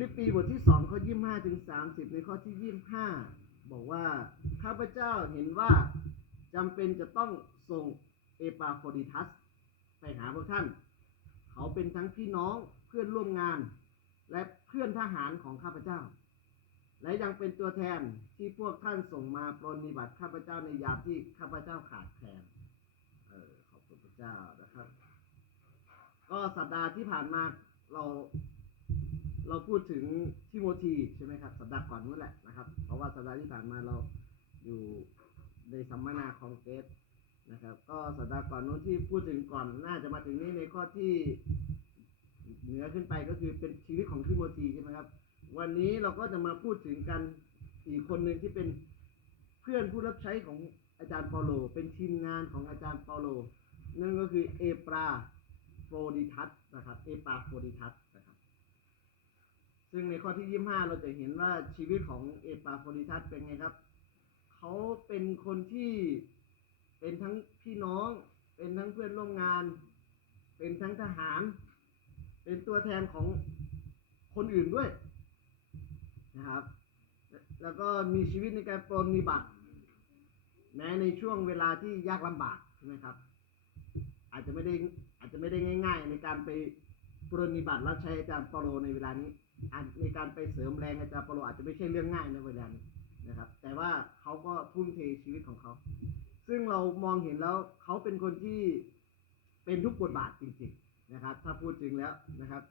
ลิปปีบทที่สองข้อยี่ห้าถึงสามสิบในข้อที่ยี่ห้าบอกว่าข้าพเจ้าเห็นว่าจำเป็นจะต้องส่งเอปาโฟดิทัส ไปหาพวกท่าน เขาเป็นทั้งพี่น้องเพื่อนร่วมงาน และเพื่อนทหารของข้าพเจ้า และยังเป็นตัวแทนที่พวกท่านส่งมาปรนนิบัติข้าพเจ้าในยามที่ข้าพเจ้าขาดแคลนเออขอบคุณพระเจ้านะครับ ก็สัปดาห์ที่ผ่านมาเรา เราพูดถึงทิโมธีใช่ไหมครับสัปดาห์ก่อนนู้นแหละนะครับ เพราะว่าสัปดาห์ที่ผ่านมาเราอยู่ในสัมมนาคองเกสนะครับ ก็สัปดาห์ก่อนนู้นที่พูดถึงก่อนน่าจะมาถึงนี้ในข้อที่เหนือขึ้นไปก็คือเป็นชีวิตของทิโมธีใช่ไหมครับ วันนี้เราก็จะมาพูดถึงกันอีกคนหนึ่งที่เป็นเพื่อนผู้รับใช้ของอาจารย์เปาโล เป็นทีมงานของอาจารย์เปาโลนั่นก็คือเอปราโฟดิทัสนะครับเอปราโฟดิทัส ซึ่งในข้อที่ยี่ห้าเราจะเห็นว่าชีวิตของเอปาโฟดิทัสเป็นไงครับ เขาเป็นคนที่เป็นทั้งพี่น้อง เป็นทั้งเพื่อนร่วมงาน เป็นทั้งทหาร เป็นตัวแทนของคนอื่นด้วยนะครับ แล้วก็มีชีวิตในการปรนนิบัติแม้ในช่วงเวลาที่ยากลำบากใช่ไหมครับ อาจจะไม่ได้อาจจะไม่ได้ง่าย ๆ ในการไปปรนนิบัติรับใช้อาจารย์ปโลในเวลานี้ ในการไปเสริมแรงอาจารย์ปโลอาจจะไม่ใช่เรื่องง่ายในเวลานี้นะครับ แต่ว่าเขาก็ทุ่มเทชีวิตของเขา ซึ่งเรามองเห็นแล้วเขาเป็นคนที่เป็นทุกบทบาทจริง ๆนะครับ ถ้าพูดถึงแล้วนะครับ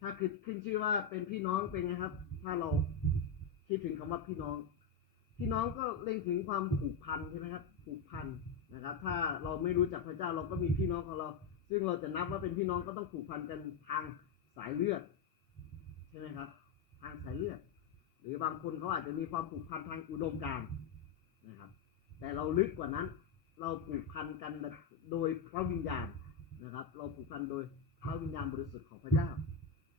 ถ้าคือขึ้นชื่อว่าเป็นพี่น้องเป็นไงครับ ถ้าเราคิดถึงคำว่าพี่น้อง พี่น้องก็เล็งถึงความผูกพันใช่ไหมครับผูกพันนะครับ ถ้าเราไม่รู้จักพระเจ้าเราก็มีพี่น้องของเรา ซึ่งเราจะนับว่าเป็นพี่น้องก็ต้องผูกพันกันทางสายเลือด ใช่ไหมครับ ทางสายเลือด หรือบางคนเขาอาจจะมีความผูกพันทางอุดมการนะครับ แต่เราลึกกว่านั้น เราผูกพันกันโดยพระวิญญาณนะครับ เราผูกพันโดยพระวิญญาณบริสุทธิ์ของพระเจ้า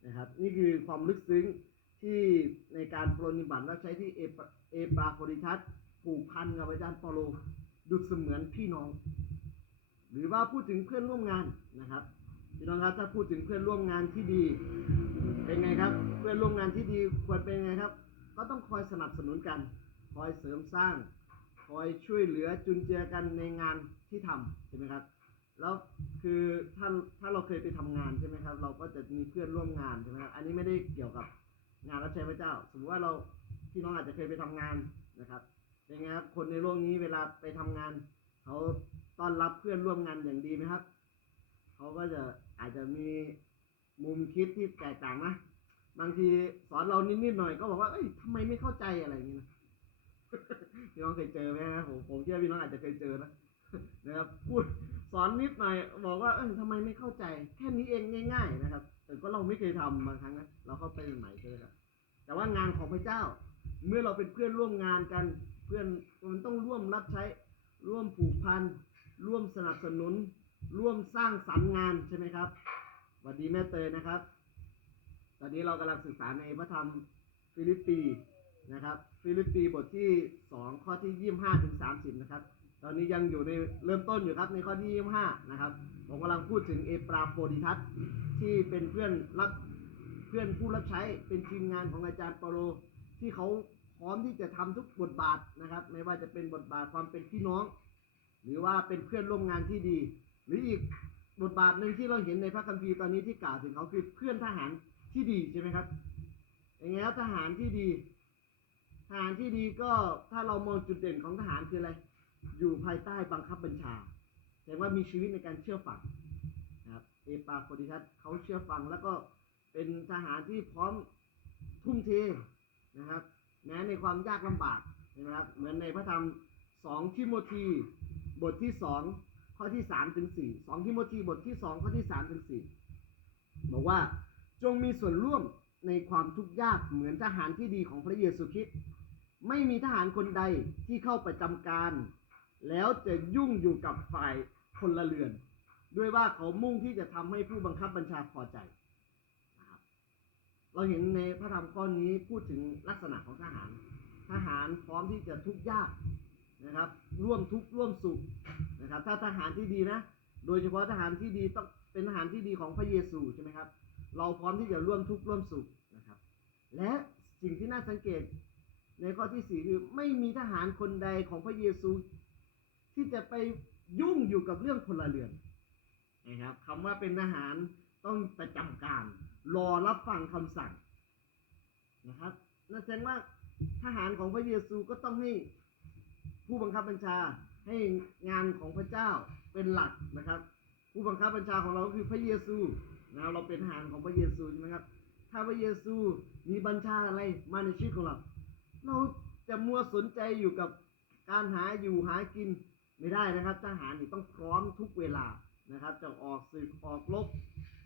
นะครับ นี่คือความลึกซึ้งที่ในการปรนนิบัติและใช้ที่เอปเอปราโฟดิทัสผูกพันกับอาจารย์เปาโลดุจเสมือนพี่น้อง หรือว่าพูดถึงเพื่อนร่วมงานนะครับพี่น้องครับถ้าพูดถึงเพื่อนร่วมงานที่ดี เป็นไงครับ เพื่อนร่วมงานที่ดีควรเป็นไงครับ ก็ต้องคอยสนับสนุนกัน คอยเสริมสร้าง คอยช่วยเหลือจุนเจือกันในงานที่ทำใช่ไหมครับ แล้วคือถ้าถ้าเราเคยไปทำงานใช่ไหมครับ เราก็จะมีเพื่อนร่วมงานใช่ไหมครับ อันนี้ไม่ได้เกี่ยวกับงานรับใช้พระเจ้า สมมติว่าเราพี่น้องอาจจะเคยไปทำงานนะครับเป็นไงครับ คนในโลกนี้เวลาไปทำงานเขาต้อนรับเพื่อนร่วมงานอย่างดีไหมครับ เขาก็จะอาจจะมี มุมคิดที่แตกต่างนะบางทีสอนเรานิดๆหน่อยก็บอกว่าเอ้ยทำไมไม่เข้าใจอะไรอย่างนี้นะพี่น้องเคยเจอไหมนะผมผมเชื่อพี่น้องอาจจะเคยเจอนะนะครับพูดสอนนิดหน่อย บอกว่าเออทำไมไม่เข้าใจแค่นี้เองง่าย ๆ นะครับแต่ก็เราไม่เคยทำบางครั้งนะเราเข้าไปใหม่ๆใช่ไหมครับแต่ว่างานของพระเจ้า เมื่อเราเป็นเพื่อนร่วมงานกัน เพื่อนมันต้องร่วมรับใช้ ร่วมผูกพันร่วมสนับสนุน ร่วมสร้างสรรค์งานใช่ไหมครับ วัสดีแม่เตยนะครับ ตอนนี้เรากำลังศึกษาในพระธรรมฟิลิปปีนะครับ ฟิลิปปีบทที่ 2 ข้อที่ 25ถึง30 นะครับ ตอนนี้ยังอยู่ในเริ่มต้นอยู่ครับในข้อที่ 25 นะครับ ผมกำลังพูดถึงเอปราโฟดิทัสที่เป็นเพื่อนรับเพื่อนผู้รับใช้เป็นทีมงานของอาจารย์เปโลที่เขาพร้อมที่จะทำทุกบทบาทนะครับ ไม่ว่าจะเป็นบทบาทความเป็นพี่น้อง หรือว่าเป็นเพื่อนร่วมงานที่ดี หรืออีก บทบาทหนึ่งที่เราเห็นในพระคัมภีร์ตอนนี้ที่กล่าวถึงเขาคือเพื่อนทหารที่ดีใช่ไหมครับอย่างไงครับทหารที่ดีทหารที่ดีก็ถ้าเรามองจุดเด่นของทหารคืออะไร อยู่ภายใต้บังคับบัญชาแสดงว่ามีชีวิตในการเชื่อฟังนะครับเอปาโฟดิทัสเขาเชื่อฟังแล้วก็เป็นทหารที่พร้อมทุ่มเทนะครับแม้ในความยากลำบากนไหมครับเหมือนในพระธรรมสองทิโมธีบทที่สอง ข้อที่สามถึงสี่สองทิโมธีบทที่สองข้อที่สามถึงสี่บอกว่าจงมีส่วนร่วมในความทุกข์ยากเหมือนทหารที่ดีของพระเยซูคริสต์ไม่มีทหารคนใดที่เข้าประจำการ แล้วจะยุ่งอยู่กับฝ่ายพละเรือน ด้วยว่าเขามุ่งที่จะทำให้ผู้บังคับบัญชาพอใจนะครับเราเห็นในพระธรรมข้อนี้พูดถึงลักษณะของทหาร ทหารพร้อมที่จะทุกข์ยาก นะครับ ร่วมทุกข์ร่วมสุขนะครับ ถ้าทหารที่ดีนะ โดยเฉพาะทหารที่ดีต้องเป็นทหารที่ดีของพระเยซูใช่ไหมครับ เราพร้อมที่จะร่วมทุกข์ร่วมสุขนะครับ และสิ่งที่น่าสังเกตในข้อที่สี่คือไม่มีทหารคนใดของพระเยซู ที่จะไปยุ่งอยู่กับเรื่องพลเรือนนะครับคำว่าเป็นทหารต้องประจำการ รอรับฟังคำสั่งนะครับนั่นแสดงว่าทหารของพระเยซูก็ต้องให้ ผู้บังคับบัญชาให้งานของพระเจ้าเป็นหลักนะครับ ผู้บังคับบัญชาของเราก็คือพระเยซูนะเราเป็นหารของพระเยซูใช่ไหมครับ ถ้าพระเยซูมีบัญชาอะไรมาในชีวิตของเรา เราจะมัวสนใจอยู่กับการหาอยู่หากินไม่ได้นะครับทหารนี่ต้องพร้อมทุกเวลานะครับ จะออกศึกออกรบ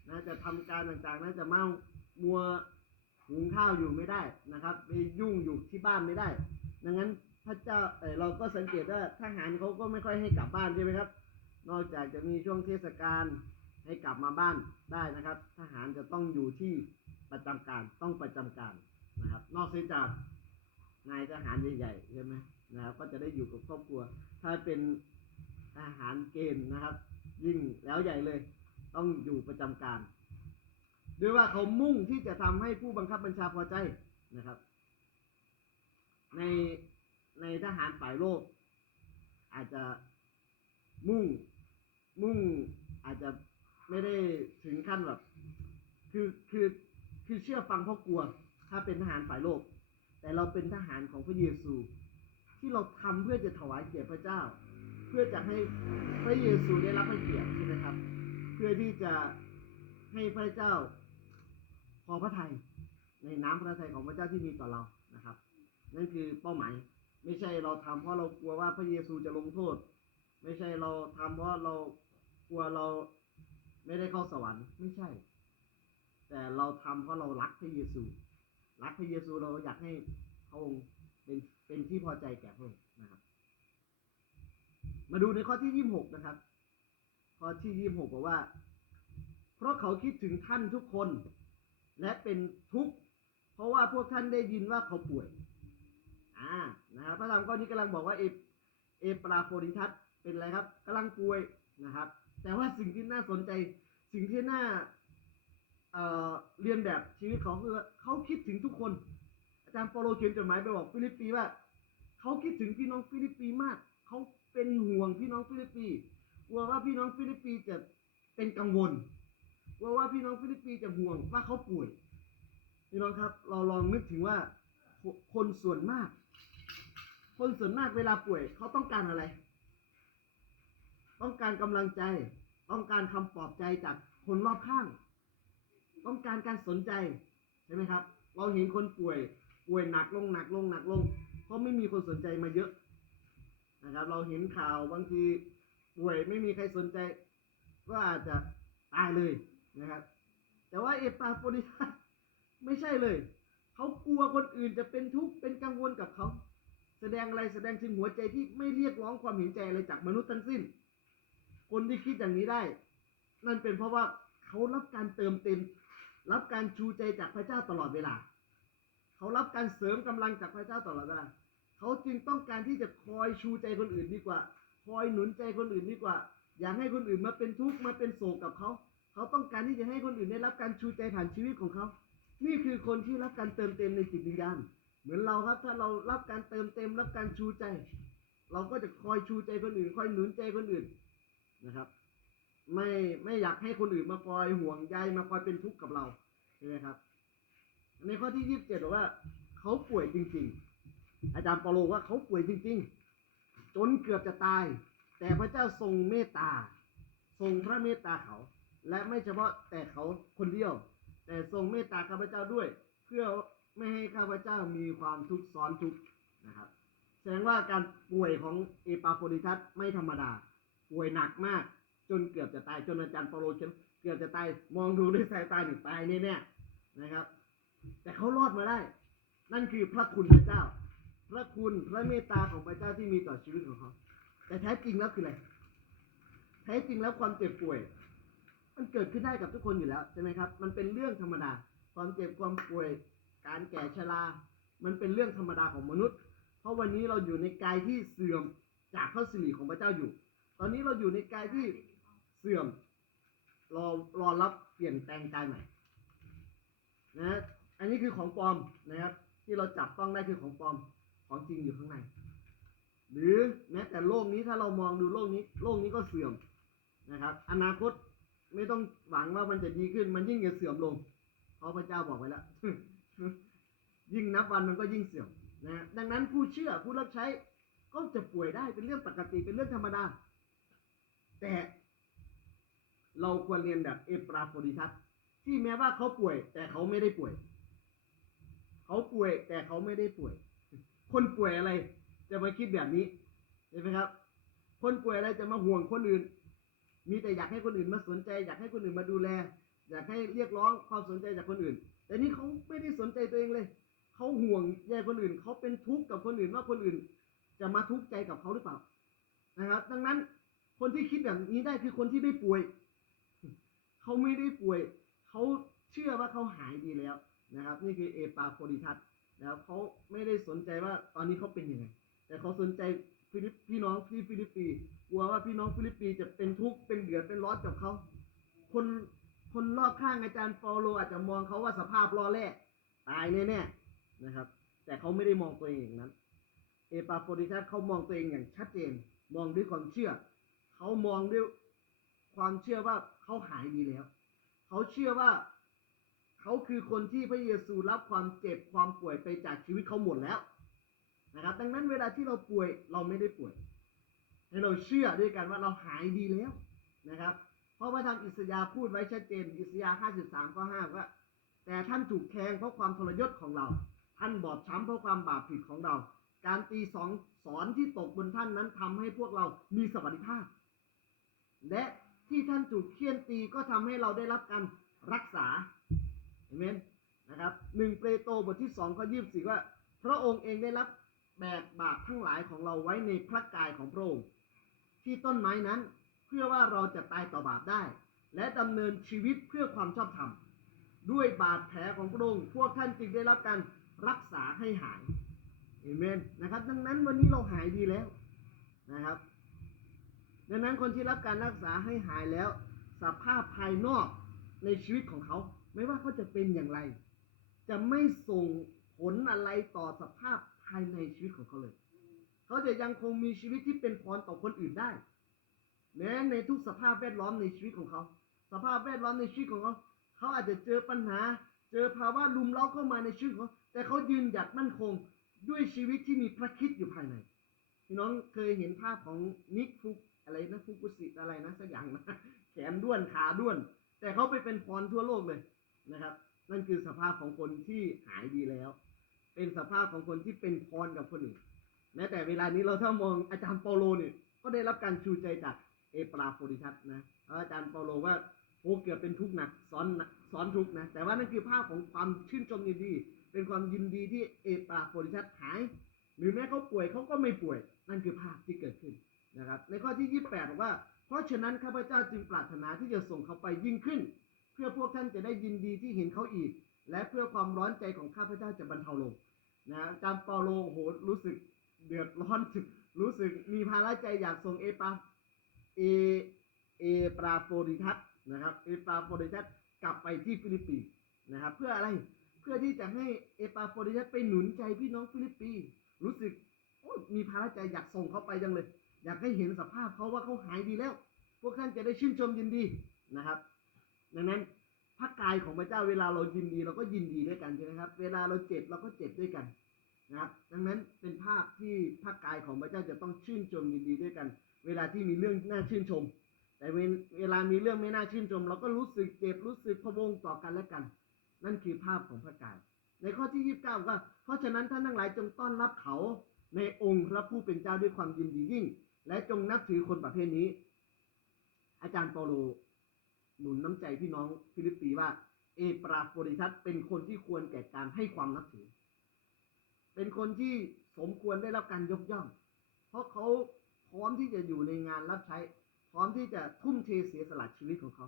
นะจะทำการต่างๆนะจะมามัวหุงข้าวอยู่ไม่ได้นะครับไปยุ่งอยู่ที่บ้านไม่ได้ ดังนั้น พระเจ้าเออเราก็สังเกตว่าทหารเขาก็ไม่ค่อยให้กลับบ้านใช่ไหมครับ นอกจากจะมีช่วงเทศกาลให้กลับมาบ้านได้นะครับ ทหารจะต้องอยู่ที่ประจำการต้องประจำการนะครับ นอกเสียจากนายทหารใหญ่ๆใช่ไหมนะครับ ก็จะได้อยู่กับครอบครัว ถ้าเป็นทหารเกณฑ์นะครับ ยิ่งแล้วใหญ่เลย ต้องอยู่ประจำการด้วยว่าเขามุ่งที่จะทำให้ผู้บังคับบัญชาพอใจนะครับ ใน ในทหารฝ่ายโลก อาจจะมุ่งมุ่งอาจจะไม่ได้ถึงขั้นแบบ คือคือคือเชื่อฟังเพราะกลัว ถ้าเป็นทหารฝ่ายโลก แต่เราเป็นทหารของพระเยซู ที่เราทำเพื่อจะถวายเกียรติพระเจ้า เพื่อจะให้พระเยซูได้รับพระเกียรติใช่ไหมครับ เพื่อที่จะให้พระเจ้าพอพระทัยในน้ำพระทัยของพระเจ้าที่มีต่อเรานะครับ นั่นคือเป้าหมาย ไม่ใช่เราทำเพราะเรากลัวว่าพระเยซูจะลงโทษ ไม่ใช่เราทำเพราะเรากลัวเราไม่ได้เข้าสวรรค์ ไม่ใช่ แต่เราทำเพราะเรารักพระเยซู รักพระเยซูเราอยากให้พระองค์เป็นเป็นที่พอใจแก่พระองค์นะครับ มาดูในข้อที่ยี่สิบหกนะครับ ข้อที่ยี่สิบหกบอกว่า เพราะเขาคิดถึงท่านทุกคน และเป็นทุกข์เพราะว่าพวกท่านได้ยินว่าเขาป่วย อ่านะครับพระธรรมข้อนี้กำลังบอกว่าเอเอปราโพดิทัสเป็นอะไรครับกำลังป่วยนะครับ แต่ว่าสิ่งที่น่าสนใจสิ่งที่น่าเอ่อเรียนแบบชีวิตเขาคือเขาคิดถึงทุกคน อาจารย์เปโลเขียนจดหมายไปบอกฟิลิปปีว่าเขาคิดถึงพี่น้องฟิลิปปีมากเขาเป็นห่วงพี่น้องฟิลิปปีกลัวว่าพี่น้องฟิลิปปีจะเป็นกังวลกลัวว่าพี่น้องฟิลิปปีจะห่วงว่าเขาป่วยพี่น้องครับ เราลองนึกถึงว่าคนส่วนมาก คนส่วนมากเวลาป่วยเขาต้องการอะไร ต้องการกำลังใจ ต้องการคำปลอบใจจากคนรอบข้าง ต้องการการสนใจใช่ไหมครับ เราเห็นคนป่วยป่วยหนักลงหนักลงหนักลงเพราะไม่มีคนสนใจมาเยอะนะครับ เราเห็นข่าวบางทีป่วยไม่มีใครสนใจ ก็อาจจะตายเลยนะครับ แต่ว่าเอปาโปลิทัสไม่ใช่เลย เขากลัวคนอื่นจะเป็นทุกข์เป็นกังวลกับเขา แสดงอะไรแสดงถึงหัวใจที่ไม่เรียกร้องความเห็นใจอะไรจากมนุษย์ทั้งสิ้น คนที่คิดอย่างนี้ได้ นั่นเป็นเพราะว่าเขารับการเติมเต็ม รับการชูใจจากพระเจ้าตลอดเวลา เขารับการเสริมกำลังจากพระเจ้าตลอดเวลา เขาจึงต้องการที่จะคอยชูใจคนอื่นดีกว่า คอยหนุนใจคนอื่นดีกว่า อยากให้คนอื่นมาเป็นทุกข์มาเป็นโศกกับเขา เขาต้องการที่จะให้คนอื่นได้รับการชูใจผ่านชีวิตของเขา นี่คือคนที่รับการเติมเต็มในจิตวิญญาณ เหมือนเราครับถ้าเรารับการเติมเต็มรับการชูใจ เราก็จะคอยชูใจคนอื่น คอยหนุนใจคนอื่นนะครับ ไม่ไม่อยากให้คนอื่นมาคอยห่วงใยมาคอยเป็นทุกข์กับเราใช่ไหมครับ ในข้อที่ยี่สิบเจ็ดบอกว่าเขาป่วยจริง ๆ อาจารย์เปาโลว่าเขาป่วยจริง ๆ จนเกือบจะตาย แต่พระเจ้าทรงเมตตา ทรงพระเมตตาเขา และไม่เฉพาะแต่เขาคนเดียว แต่ทรงเมตตาข้าพเจ้าด้วย เพื่อ ไม่ให้ข้าพเจ้ามีความทุกข์ซ้อนทุกข์นะครับ แสดงว่าการป่วยของเอปาโฟดิทัสไม่ธรรมดา ป่วยหนักมาก จนเกือบจะตายจนอาจารย์เปโลเขียนเกือบจะตายมองดูด้วยสายตาหนึ่งตายแน่ๆนะครับ แต่เขารอดมาได้ นั่นคือพระคุณพระเจ้า พระคุณพระเมตตาของพระเจ้าที่มีต่อชีวิตของเขา แต่แท้จริงแล้วคืออะไรแท้จริงแล้วความเจ็บป่วย มันเกิดขึ้นได้กับทุกคนอยู่แล้วใช่ไหมครับ มันเป็นเรื่องธรรมดา ความเจ็บความป่วย การแก่ชรา มันเป็นเรื่องธรรมดาของมนุษย์ เพราะวันนี้เราอยู่ในกายที่เสื่อมจากพระสิริของพระเจ้าอยู่ ตอนนี้เราอยู่ในกายที่เสื่อม รอรอรับเปลี่ยนแปลงกายใหม่นะอันนี้คือของปลอมนะครับ ที่เราจับต้องได้คือของปลอมของจริงอยู่ข้างใน หรือแม้แต่โลกนี้ถ้าเรามองดูโลกนี้ โลกนี้ก็เสื่อมนะครับ อนาคตไม่ต้องหวังว่ามันจะดีขึ้นมันยิ่งจะเสื่อมลงเพราะพระเจ้าบอกไว้แล้ว ยิ่งนับวันมันก็ยิ่งเสื่อมนะฮะดังนั้นผู้เชื่อผู้รับใช้ก็จะป่วยได้เป็นเรื่องปกติเป็นเรื่องธรรมดา แต่เราควรเรียนแบบเอปราโฟดิทัสที่แม้ว่าเขาป่วย แต่เขาไม่ได้ป่วย เขาป่วยแต่เขาไม่ได้ป่วย คนป่วยอะไรจะมาคิดแบบนี้เห็นไหมครับ คนป่วยอะไรจะมาห่วงคนอื่น มีแต่อยากให้คนอื่นมาสนใจ อยากให้คนอื่นมาดูแล อยากให้เรียกร้องความสนใจจากคนอื่น แต่นี่เขาไม่ได้สนใจตัวเองเลย เขาห่วงใยคนอื่น เขาเป็นทุกข์กับคนอื่นว่าคนอื่น จะมาทุกข์ใจกับเขาหรือเปล่า นะครับ ดังนั้นคนที่คิดแบบนี้ได้คือคนที่ไม่ป่วย เขาไม่ได้ป่วย เขาเชื่อว่าเขาหายดีแล้วนะครับ นี่คือเอปาโพดิทัสนะครับเขาไม่ได้สนใจว่าตอนนี้เขาเป็นยังไง แต่เขาสนใจฟิลิปพี่น้องที่ฟิลิปปีกลัวว่าพี่น้องฟิลิปปีจะเป็นทุกข์เป็นเดือดเป็นร้อนกับเขาคน คนรอบข้างอาจารย์เปาโลอาจจะมองเขาว่าสภาพรอแรกตายแน่ๆนะครับ แต่เขาไม่ได้มองตัวเองอย่างนั้น เอปาโฟดิทัสเขามองตัวเองอย่างชัดเจน มองด้วยความเชื่อ เขามองด้วยความเชื่อว่าเขาหายดีแล้ว เขาเชื่อว่าเขาคือคนที่พระเยซูรับความเจ็บความป่วยไปจากชีวิตเขาหมดแล้วนะครับ ดังนั้นเวลาที่เราป่วยเราไม่ได้ป่วย ให้เราเชื่อด้วยกันว่าเราหายดีแล้วนะครับ เพราะว่าทางอิสยาห์พูดไว้ชัดเจน อิสยาห์53ข้อ5ว่า แต่ท่านถูกแทงเพราะความทรยศของเรา ท่านบอบช้ำเพราะความบาปผิดของเรา การตีสองสอนที่ตกบนท่านนั้นทำให้พวกเรามีสวัสดิภาพ และที่ท่านถูกเคี่ยนตีก็ทำให้เราได้รับการรักษาเอเมนนะครับหนึ่งเปโตรบทที่สองข้อยี่สิบสี่ว่า พระองค์เองได้รับแบกบาปทั้งหลายของเราไว้ในพระกายของพระองค์ที่ต้นไม้นั้น เพื่อว่าเราจะตายต่อบาปได้ และดำเนินชีวิตเพื่อความชอบธรรม ด้วยบาดแผลของพระองค์พวกท่านจึงได้รับการรักษาให้หายเอเมนนะครับ ดังนั้นวันนี้เราหายดีแล้วนะครับ ดังนั้นคนที่รับการรักษาให้หายแล้ว สภาพภายนอกในชีวิตของเขา ไม่ว่าเขาจะเป็นอย่างไร จะไม่ส่งผลอะไรต่อสภาพภายในชีวิตของเขาเลย เขาจะยังคงมีชีวิตที่เป็นพรต่อคนอื่นได้ แม้ในทุกสภาพแวดล้อมในชีวิตของเขา สภาพแวดล้อมในชีวิตของเขา เขาอาจจะเจอปัญหา เจอภาวะลุมเล้าเข้ามาในชีวิตของเขา แต่เขายืนหยัดมั่นคงด้วยชีวิตที่มีพระคิดอยู่ภายใน พี่น้องเคยเห็นภาพของนิกฟุกอะไรนะฟุกุสิอะไรนะสักอย่างนะแขนด้วนขาด้วน แต่เขาไปเป็นพรทั่วโลกเลยนะครับ นั่นคือสภาพของคนที่หายดีแล้ว เป็นสภาพของคนที่เป็นพรกับคนอื่นแม้แต่เวลานี้เราถ้ามองอาจารย์เปาโลเนี่ยก็ได้รับการชูใจจาก เอปราโพดิทัสนะอาจารย์เปาโลว่าโอ้เกือบเป็นทุกข์หนักซ้อนหนักซ้อนทุกข์นะ แต่ว่านั่นคือภาพของความชื่นชมยินดี เป็นความยินดีที่เอปราโพดิทัสหาย หรือแม้เขาป่วยเขาก็ไม่ป่วย นั่นคือภาพที่เกิดขึ้นนะครับ ในข้อที่ 28 บอกว่า เพราะฉะนั้นข้าพเจ้าจึงปรารถนาที่จะส่งเขาไปยิ่งขึ้น เพื่อพวกท่านจะได้ยินดีที่เห็นเขาอีก และเพื่อความร้อนใจของข้าพเจ้าจะบรรเทาลงนะอาจารย์เปาโลโหรู้สึกเดือดร้อนรู้สึกมีภาระใจอยากส่งเอปา เอเอปราโฟดิทัสนะครับเอปราโฟดิทัสกลับไปที่ฟิลิปปีนส์นะครับ เพื่ออะไรเพื่อที่จะให้เอปราโฟดิทัสไปหนุนใจพี่น้องฟิลิปปีรู้สึกมีภาระใจอยากส่งเขาไปจังเลย อยากให้เห็นสภาพเขาว่าเขาหายดีแล้ว พวกท่านจะได้ชื่นชมยินดีนะครับ ดังนั้นพระกายของพระเจ้าเวลาเรายินดีเราก็ยินดีด้วยกันใช่ไหมครับ เวลาเราเจ็บเราก็เจ็บด้วยกันนะครับ ดังนั้นเป็นภาพที่พระกายของพระเจ้าจะต้องชื่นชมยินดีด้วยกัน เวลาที่มีเรื่องน่าชื่นชม แต่เวลามีเรื่องไม่น่าชื่นชม เราก็รู้สึกเจ็บรู้สึกพะวงต่อกันและกัน นั่นคือภาพของพระกาย ในข้อที่ 29 ว่า เพราะฉะนั้นท่านทั้งหลายจงต้อนรับเขาในองค์พระผู้เป็นเจ้าด้วยความยินดียิ่ง และจงนับถือคนประเภทนี้ อาจารย์เปาโลหนุนน้ำใจพี่น้องฟิลิปปีว่าเอปราโฟริทัสเป็นคนที่ควรแก่การให้ความนับถือ เป็นคนที่สมควรได้รับการยกย่อง เพราะเขา พร้อมที่จะอยู่ในงานรับใช้ พร้อมที่จะทุ่มเทเสียสละชีวิตของเขา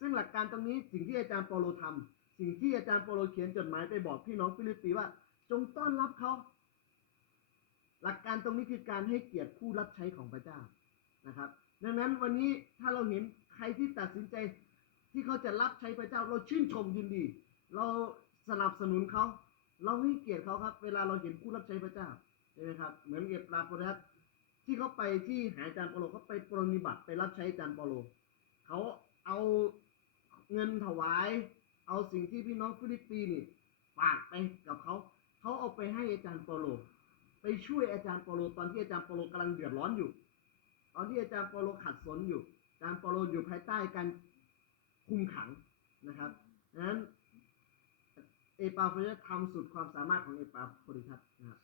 ซึ่งหลักการตรงนี้สิ่งที่อาจารย์เปโลทำสิ่งที่อาจารย์เปโลเขียนจดหมายไปบอกพี่น้องฟิลิปปีว่า จงต้อนรับเขา หลักการตรงนี้คือการให้เกียรติผู้รับใช้ของพระเจ้านะครับ ดังนั้นวันนี้ถ้าเราเห็นใครที่ตัดสินใจที่เขาจะรับใช้พระเจ้าเราชื่นชมยินดี เราสนับสนุนเขา เราให้เกียรติเขาครับ เวลาเราเห็นผู้รับใช้พระเจ้าใช่ไหมครับ เหมือนเก็บปลาโปรดัส ที่เขาไปที่หาอาจารย์เปาโลเขาไปปรนนิบัติไปรับใช้อาจารย์เปาโลเขาเอาเงินถวาย เอาสิ่งที่พี่น้องฟิลิปปีนี่ฝากไปกับเขาเขาเอาไปให้อาจารย์เปาโลไปช่วยอาจารย์เปาโลตอนที่อาจารย์เปาโลกำลังเดือดร้อนอยู่ ตอนที่อาจารย์เปาโลขัดสนอยู่อาจารย์เปาโลอยู่ภายใต้การคุมขังนะครับดังนั้นเอปาโฟรดิทัสทำสุดความสามารถของเอปาโฟรดิทัสนะครับ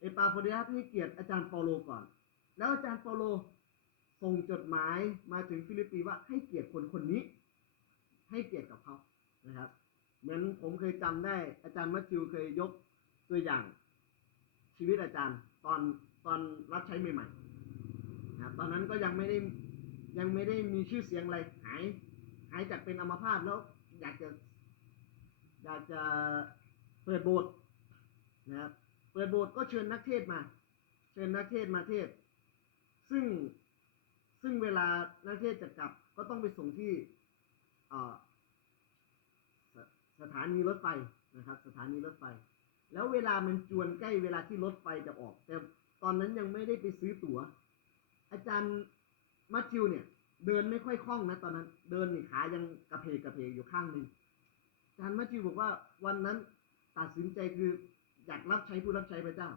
เอปาโฟรดิทัสให้เกียรติอาจารย์เปาโลก่อน แล้วอาจารย์เปาโลส่งจดหมายมาถึงฟิลิปปีว่าให้เกียรติคนคนนี้ ให้เกียรติกับเขานะครับ เหมือนผมเคยจำได้ อาจารย์มัทธิวเคยยกตัวอย่างชีวิตอาจารย์ตอนตอนรับใช้ใหม่ๆนะตอนนั้นก็ยังไม่ได้ยังไม่ได้มีชื่อเสียงอะไรหายหายจากเป็นอัมพาตแล้วอยากจะอยากจะเปิดโบสถ์นะครับเปิดโบสถ์ก็เชิญนักเทศมา เชิญนักเทศมาเทศ ซึ่งซึ่งเวลานักเทศจะกลับก็ต้องไปส่งที่สสถานีรถไฟนะครับ สถานีรถไฟ แล้วเวลามันจวนใกล้เวลาที่รถไฟจะออก แต่ตอนนั้นยังไม่ได้ไปซื้อตั๋ว อาจารย์มัทธิวเนี่ย เดินไม่ค่อยคล่องนะตอนนั้น เดินนี่ขายังกระเพกกระเพกอยู่ข้างหนึ่งอาจารย์มัทธิวบอกว่าวันนั้นตัดสินใจคืออยากรับใช้ผู้รับใช้พระเจ้า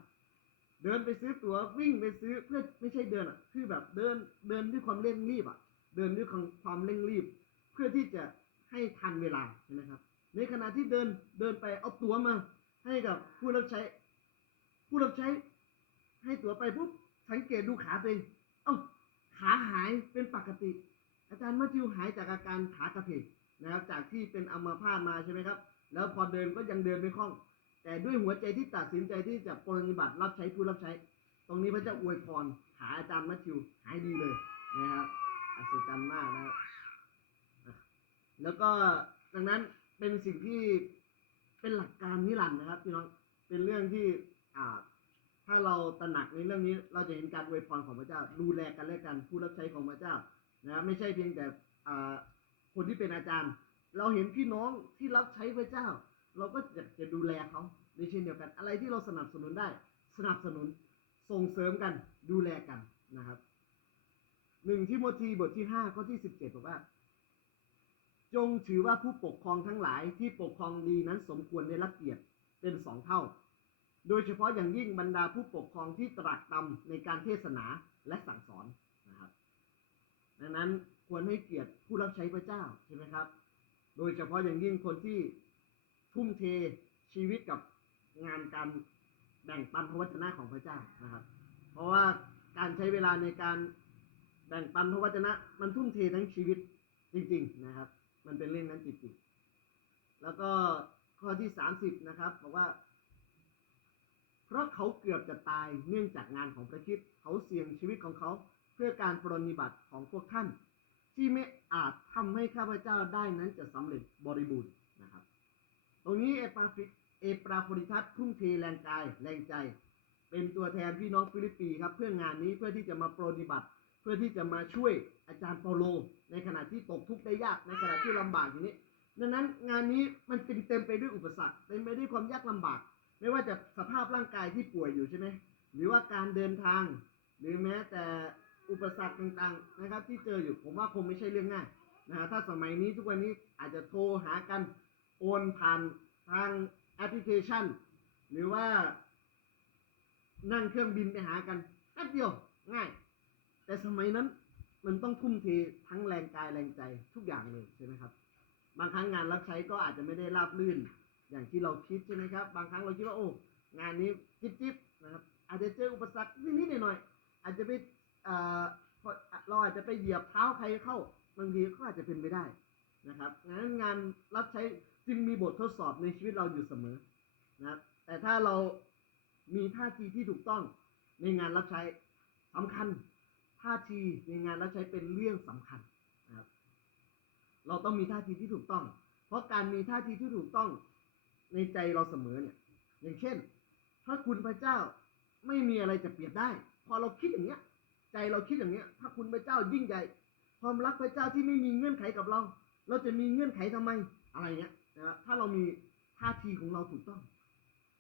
เดินไปซื้อตั๋ววิ่งไปซื้อเพื่อไม่ใช่เดินอะ คือแบบเดินเดินด้วยความเร่งรีบอะ เดินด้วยความความเร่งรีบ เพื่อที่จะให้ทันเวลาใช่ไหมครับ ในขณะที่เดินเดินไปเอาตั๋วมา ให้กับผู้รับใช้ ผู้รับใช้ ให้ตั๋วไปปุ๊บสังเกตดูขาตัวเองเอ้าขาหายเป็นปกติ อาจารย์มัทธิวหายจากอาการขากระเพกนะครับจากที่เป็นอัมพาตมาใช่ไหมครับ แล้วพอเดินก็ยังเดินไม่คล่อง แต่ด้วยหัวใจที่ตัดสินใจที่จะปฏิบัติรับใช้ผู้รับใช้ ตรงนี้พระเจ้าอวยพรขาอาจารย์มัทธิวหายดีเลยนะครับอัศจรรย์มากนะครับแล้วก็ดังนั้นเป็นสิ่งที่เป็นหลักการนิรันดร์นะครับพี่น้องเป็นเรื่องที่อ่าถ้าเราตระหนักในเรื่องนี้ เราจะเห็นการอวยพรของพระเจ้า ดูแลกันและกันผู้รับใช้ของพระเจ้านะครับไม่ใช่เพียงแต่คนที่เป็นอาจารย์ เราเห็นพี่น้องที่รับใช้พระเจ้า เราก็อยากจะดูแลเขาในเช่นเดียวกัน อะไรที่เราสนับสนุนได้ สนับสนุนส่งเสริมกันดูแลกันนะครับหนึ่งที่โมธีบทที่ห้าข้อที่สิบเจ็ดบอกว่า จงถือว่าผู้ปกครองทั้งหลายที่ปกครองดีนั้นสมควรได้รับเกียรติเป็นสองเท่า โดยเฉพาะอย่างยิ่งบรรดาผู้ปกครองที่ตรากตรำในการเทศนาและสั่งสอนนะครับ ดังนั้นควรให้เกียรติผู้รับใช้พระเจ้าใช่ไหมครับ โดยเฉพาะอย่างยิ่งคนที่ ทุ่มเทชีวิตกับงานการแบ่งปันพระวจนะของพระเจ้านะครับ เพราะว่าการใช้เวลาในการแบ่งปันพระวจนะ มันทุ่มเททั้งชีวิตจริง ๆนะครับ มันเป็นเรื่องนั้นจริงๆแล้วก็ข้อที่สามสิบนะครับบอกว่า เพราะเขาเกือบจะตายเนื่องจากงานของพระคิดเขาเสี่ยงชีวิตของเขาเพื่อการปรนนิบัติของพวกท่าน ที่ไม่อาจทำให้ข้าพเจ้าได้นั้นจะสำเร็จบริบูรณ์ ตรงนี้เอปาฟิเอปราโพลิทัสทุ่มเทแรงกายแรงใจ เป็นตัวแทนพี่น้องฟิลิปปีครับ เพื่องานนี้เพื่อที่จะมาปฏิบัติ เพื่อที่จะมาช่วยอาจารย์เปาโล ในขณะที่ตกทุกข์ได้ยากในขณะที่ลำบากอย่างนี้ ดังนั้นงานนี้มันเป็นเต็มไปด้วยอุปสรรคเต็มไปด้วยความยากลำบาก ไม่ว่าจะสภาพร่างกายที่ป่วยอยู่ใช่ไหมหรือว่าการเดินทาง หรือแม้แต่อุปสรรคต่างๆนะครับ ที่เจออยู่ผมว่าคงไม่ใช่เรื่องง่ายนะฮะถ้าสมัยนี้ทุกวันนี้อาจจะโทรหากัน โอนผ่านทางแอปพลิเคชัน หรือว่า นั่งเครื่องบินไปหากันแป๊บเดียวง่าย แต่สมัยนั้นมันต้องทุ่มเททั้งแรงกายแรงใจทุกอย่างเลยใช่ไหมครับ บางครั้งงานรับใช้ก็อาจจะไม่ได้ราบรื่น อย่างที่เราคิดใช่ไหมครับ บางครั้งเราคิดว่าโอ้งานนี้จิ๊บจิ๊บนะครับอาจจะเจออุปสรรคนิดๆหน่อยๆอาจจะไปเอ่อเราอาจจะไปเหยียบเท้าใครเข้าบางทีก็อาจจะเป็นไปได้นะครับงั้นงานรับใช้ จึงมีบททดสอบในชีวิตเราอยู่เสมอนะแต่ถ้าเรามีท่าทีที่ถูกต้องในงานรับใช้สำคัญท่าทีในงานรับใช้เป็นเรื่องสำคัญนะครับเราต้องมีท่าทีที่ถูกต้อง เพราะการมีท่าทีที่ถูกต้องในใจเราเสมอเนี่ย อย่างเช่น ถ้าคุณพระเจ้าไม่มีอะไรจะเปรียบได้ พอเราคิดอย่างเงี้ย ใจเราคิดอย่างเงี้ย ถ้าคุณพระเจ้ายิ่งใหญ่ ความรักพระเจ้าที่ไม่มีเงื่อนไขกับเรา เราจะมีเงื่อนไขทำไม อะไรเงี้ย นะถ้าเรามีท่าทีของเราถูกต้อง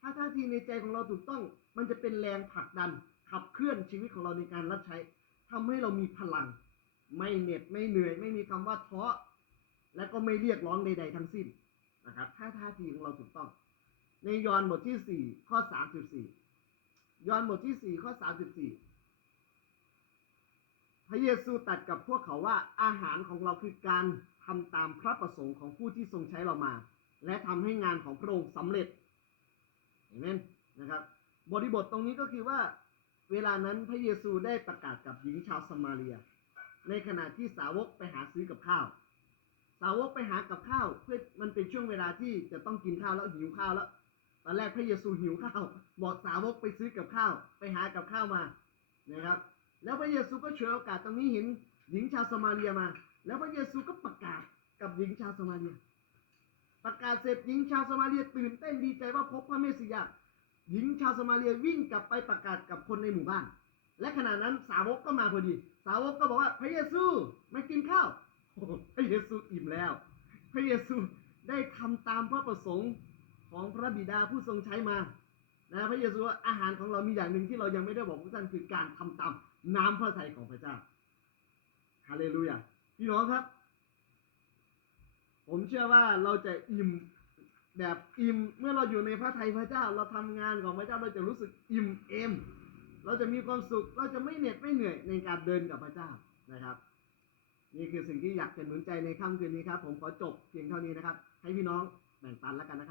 ถ้าท่าทีในใจของเราถูกต้อง มันจะเป็นแรงผลักดัน ขับเคลื่อนชีวิตของเราในการรับใช้ทำให้เรามีพลัง ไม่เหน็ดไม่เหนื่อย ไม่มีคำว่าท้อและก็ไม่เรียกร้องใด ๆ ทั้งสิ้นนะครับถ้าท่าทีของเราถูกต้อง ในยอห์นบทที่สี่ข้อสามสิบสี่ยอห์นบทที่สี่ข้อสามสิบสี่ พระเยซูตัดกับพวกเขาว่าอาหารของเราคือการทำตามพระประสงค์ของผู้ที่ทรงใช้เรามา และทำให้งานของพระองค์สำเร็จเห็นไหมนะครับ บริบทตรงนี้ก็คือว่าเวลานั้นพระเยซูได้ประกาศกับหญิงชาวสมาเรีย ในขณะที่สาวกไปหาซื้อกับข้าว สาวกไปหากับข้าวเพื่อมันเป็นช่วงเวลาที่จะต้องกินข้าวแล้วหิวข้าวแล้วตอนแรกพระเยซูหิวข้าวบอกสาวกไปซื้อกับข้าว ไปหากับข้าวมานะครับ แล้วพระเยซูก็ฉวยโอกาสตรงนี้เห็นหญิงชาวสมาเรียมา แล้วพระเยซูก็ประกาศกับหญิงชาวสมาเรีย ประกาศเสร็จหญิงชาวสมาเรียตื่นเต้นดีใจว่าพบพระเมสสิยาหญิงชาวสมาเรียวิ่งกลับไปประกาศกับคนในหมู่บ้าน และขณะนั้นสาวกก็มาพอดี สาวกก็บอกว่าพระเยซูมากินข้าวพระเยซูอิ่มแล้ว พระเยซูได้ทำตามพระประสงค์ของพระบิดาผู้ทรงใช้มานะพระเยซูว่าอาหารของเรามีอย่างหนึ่งที่เรายังไม่ได้บอกพวกท่านคือการทำตาม น้ำพระทัยของพระเจ้าฮาเลลูยาพี่น้องครับ ผมเชื่อว่าเราจะอิ่มแบบอิ่มเมื่อเราอยู่ในพระทัยพระเจ้า เราทำงานของพระเจ้าเราจะรู้สึกอิ่มเอมเราจะมีความสุขเราจะไม่เหน็ดไม่เหนื่อยในการเดินกับพระเจ้านะครับ นี่คือสิ่งที่อยากจะหนุนใจในค่ำคืนนี้ครับ ผมขอจบเพียงเท่านี้นะครับ ให้พี่น้องแบ่งปันแล้วกันนะครับ